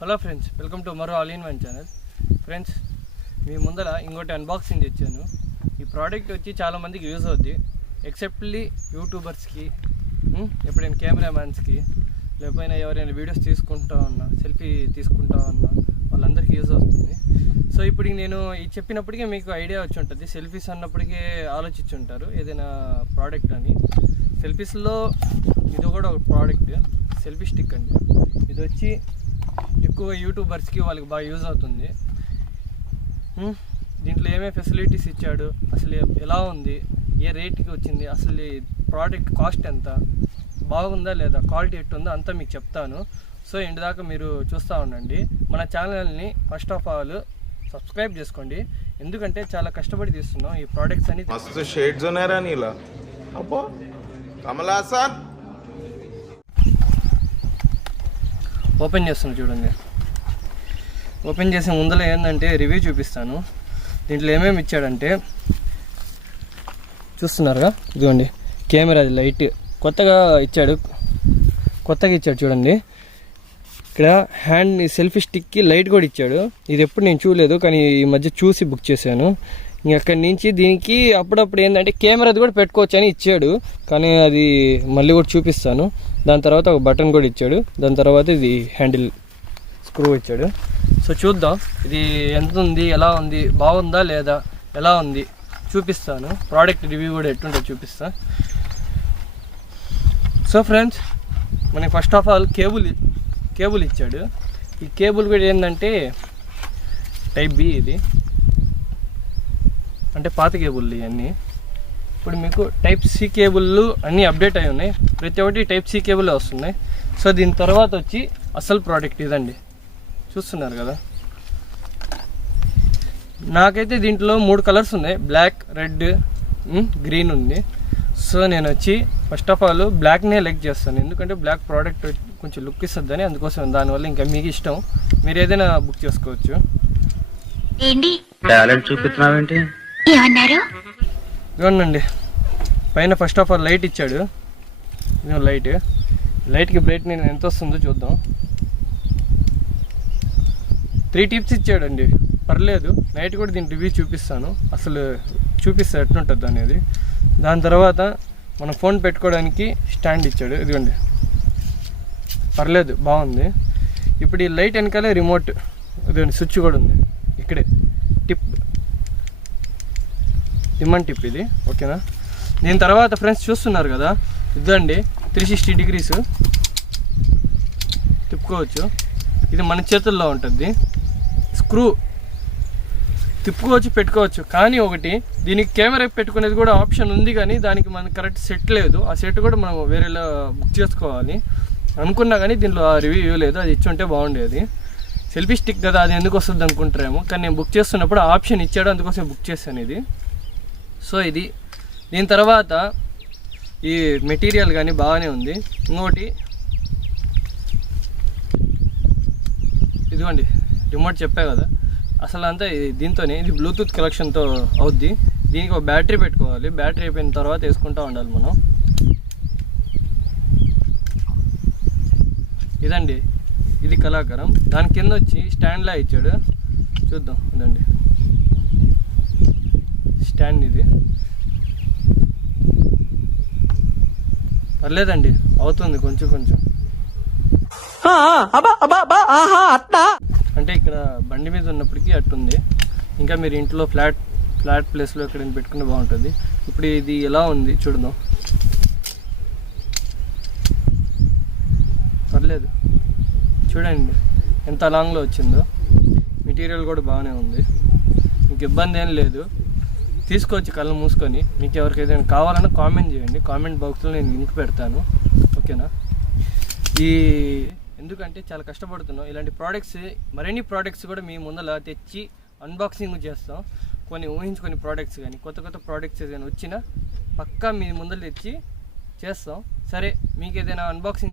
Hello friends, welcome to మరో all in one channel. Friends, మీ ముందర ఇంకోటి అన్బాక్సింగ్ తెచ్చాను. ఈ ప్రోడక్ట్ వచ్చి చాలామందికి యూజ్ అవుద్ది, ఎక్సెప్ట్లీ యూట్యూబర్స్కి, ఎప్పుడైనా కెమెరామ్యాన్స్కి, లేకపోయినా ఎవరైనా వీడియోస్ తీసుకుంటా ఉన్నా, సెల్ఫీ తీసుకుంటా ఉన్నా వాళ్ళందరికీ యూజ్ అవుతుంది. సో ఇప్పుడు నేను ఇది చెప్పినప్పటికీ మీకు ఐడియా వచ్చి ఉంటుంది. సెల్ఫీస్ అన్నప్పటికీ ఆలోచించి ఉంటారు ఏదైనా ప్రోడక్ట్ అని. సెల్ఫీస్లో ఇది కూడా ఒక ప్రోడక్ట్, సెల్ఫీ స్టిక్ అండి. ఇది వచ్చి ఎక్కువ యూట్యూబర్స్కి వాళ్ళకి బాగా యూజ్ అవుతుంది. దీంట్లో ఏమేమి ఫెసిలిటీస్ ఇచ్చాడు, అసలు ఎలా ఉంది, ఏ రేట్కి వచ్చింది, అసలు ప్రోడక్ట్ కాస్ట్ ఎంత, బాగుందా లేదా, క్వాలిటీ ఎట్టుందో అంతా మీకు చెప్తాను. సో ఇంటి దాకా మీరు చూస్తూ ఉండండి. మన ఛానల్ని ఫస్ట్ ఆఫ్ ఆల్ సబ్స్క్రైబ్ చేసుకోండి, ఎందుకంటే చాలా కష్టపడి తీస్తున్నాం ఈ ప్రోడక్ట్స్ అని. మస్తు షేడ్స్ ఉన్నారా నీలా, అబ్బో కమలాసన్. ఓపెన్ చేస్తాను చూడండి. ఓపెన్ చేసే ముందర ఏంటంటే రివ్యూ చూపిస్తాను. దీంట్లో ఏమేమి ఇచ్చాడంటే చూస్తున్నారుగా, ఇదిగోండి కెమెరా లైట్ కొత్తగా ఇచ్చాడు చూడండి. ఇక్కడ హ్యాండ్ సెల్ఫీ స్టిక్కి లైట్ కూడా ఇచ్చాడు. ఇది ఎప్పుడు నేను చూడలేదు, కానీ ఈ మధ్య చూసి బుక్ చేశాను. ఇంక అక్కడి నుంచి దీనికి అప్పుడప్పుడు ఏంటంటే కెమెరాది కూడా పెట్టుకోవచ్చు అని ఇచ్చాడు, కానీ అది మళ్ళీ కూడా చూపిస్తాను. దాని తర్వాత ఒక బటన్ కూడా ఇచ్చాడు. దాని తర్వాత ఇది హ్యాండిల్ స్క్రూ ఇచ్చాడు. సో చూద్దాం ఇది ఎంత ఉంది, ఎలా ఉంది, బాగుందా లేదా, ఎలా ఉంది చూపిస్తాను. ప్రోడక్ట్ రివ్యూ కూడా ఎట్టుంటే చూపిస్తాను. సో ఫ్రెండ్స్, మనకి ఫస్ట్ ఆఫ్ ఆల్ కేబుల్ ఇచ్చాడు. ఈ కేబుల్ కూడా ఏంటంటే టైప్ బి, ఇది అంటే పాత కేబుల్ ఇవన్నీ. ఇప్పుడు మీకు టైప్ సి కేబుల్లు అన్నీ అప్డేట్ అయి ఉన్నాయి, ప్రతి ఒక్కటి టైప్ సి కేబుల్ వస్తున్నాయి. సో దీని తర్వాత వచ్చి అసలు ప్రోడక్ట్ ఇదండి, చూస్తున్నారు కదా. నాకైతే దీంట్లో 3 కలర్స్ ఉన్నాయి, బ్లాక్, రెడ్, గ్రీన్ ఉంది. సో నేను వచ్చి ఫస్ట్ ఆఫ్ ఆల్ బ్లాక్నే లైక్ చేస్తాను, ఎందుకంటే బ్లాక్ ప్రోడక్ట్ కొంచెం లుక్ ఇస్తుందని, అందుకోసం. దానివల్ల ఇంకా మీకు ఇష్టం, మీరు ఏదైనా బుక్ చేసుకోవచ్చు. ఇవ్వండి. పైన ఫస్ట్ ఆఫ్ ఆల్ లైట్ ఇచ్చాడు. లైట్కి బ్రైట్ నేను ఎంత వస్తుందో చూద్దాం. 3 టిప్స్ ఇచ్చాడండి, పర్లేదు. నైట్ కూడా దీని రివ్యూ చూపిస్తాను, అసలు చూపిస్తా ఎట్లుంటుంది అనేది. దాని తర్వాత మన ఫోన్ పెట్టుకోవడానికి స్టాండ్ ఇచ్చాడు, ఇదిగోండి, పర్లేదు, బాగుంది. ఇప్పుడు ఈ లైట్ వెనకాలే రిమోట్, ఇదిగోండి స్విచ్ కూడా ఉంది ఇక్కడే. డిమాండ్ టిప్ ఇది, ఓకేనా. దీని తర్వాత ఫ్రెండ్స్ చూస్తున్నారు కదా, ఇదండి 360 డిగ్రీస్ తిప్పుకోవచ్చు. ఇది మన చేతుల్లో ఉంటుంది. స్క్రూ తిప్పుకోవచ్చు, పెట్టుకోవచ్చు. కానీ ఒకటి, దీనికి కెమెరా పెట్టుకునేది కూడా ఆప్షన్ ఉంది, కానీ దానికి మనకు కరెక్ట్ సెట్ లేదు. ఆ సెట్ కూడా మనం వేరేలా బుక్ చేసుకోవాలి అనుకున్నా, కానీ దీంట్లో ఆ రివ్యూ లేదు. అది ఇచ్చి ఉంటే బాగుండేది. సెల్ఫీ స్టిక్ కదా, అది ఎందుకు వస్తుంది అనుకుంటారేమో, కానీ నేను బుక్ చేస్తున్నప్పుడు ఆప్షన్ ఇచ్చాడు, అందుకోసం బుక్ చేశాను ఇది. సో ఇది. దీని తర్వాత ఈ మెటీరియల్ కానీ బాగానే ఉంది. ఇంకోటి ఇదిగోండి రిమోట్, చెప్పా కదా, అసలు అంతా దీంతోనే. ఇది బ్లూటూత్ కనెక్షన్తో అవుద్ది. దీనికి ఒక బ్యాటరీ పెట్టుకోవాలి, బ్యాటరీ అయిపోయిన తర్వాత వేసుకుంటూ ఉండాలి మనం. ఇదండి, ఇది కళాకారం. దాని కింద వచ్చి స్టాండ్లా ఇచ్చాడు, చూద్దాం. ఇదండి స్టాండ్, ఇది పర్లేదండి, అవుతుంది కొంచెం. అంటే ఇక్కడ బండి మీద ఉన్నప్పటికీ అట్టుంది. ఇంకా మీరు ఇంట్లో ఫ్లాట్ ప్లేస్లో ఎక్కడైనా పెట్టుకుంటే బాగుంటుంది. ఇప్పుడు ఇది ఎలా ఉంది చూద్దాం. పర్లేదు, చూడండి ఎంత లాంగ్లో వచ్చిందో. మెటీరియల్ కూడా బాగానే ఉంది, ఇంక ఇబ్బంది ఏం లేదు. తీసుకోవచ్చు కళ్ళు మూసుకొని. మీకు ఎవరికైతే కావాలన్నా కామెంట్ చేయండి, కామెంట్ బాక్స్లో నేను లింక్ పెడతాను, ఓకేనా. ఎందుకంటే చాలా కష్టపడుతున్నాం. ఇలాంటి ప్రోడక్ట్స్, మరిన్ని ప్రోడక్ట్స్ కూడా మీ ముందర తెచ్చి అన్బాక్సింగ్ చేస్తాం. కొన్ని ఊహించుకొని ప్రోడక్ట్స్ కానీ, కొత్త ప్రోడక్ట్స్ ఏదైనా వచ్చినా పక్కా మీ ముందర తెచ్చి చేస్తాం. సరే, మీకు ఏదైనా అన్బాక్సింగ్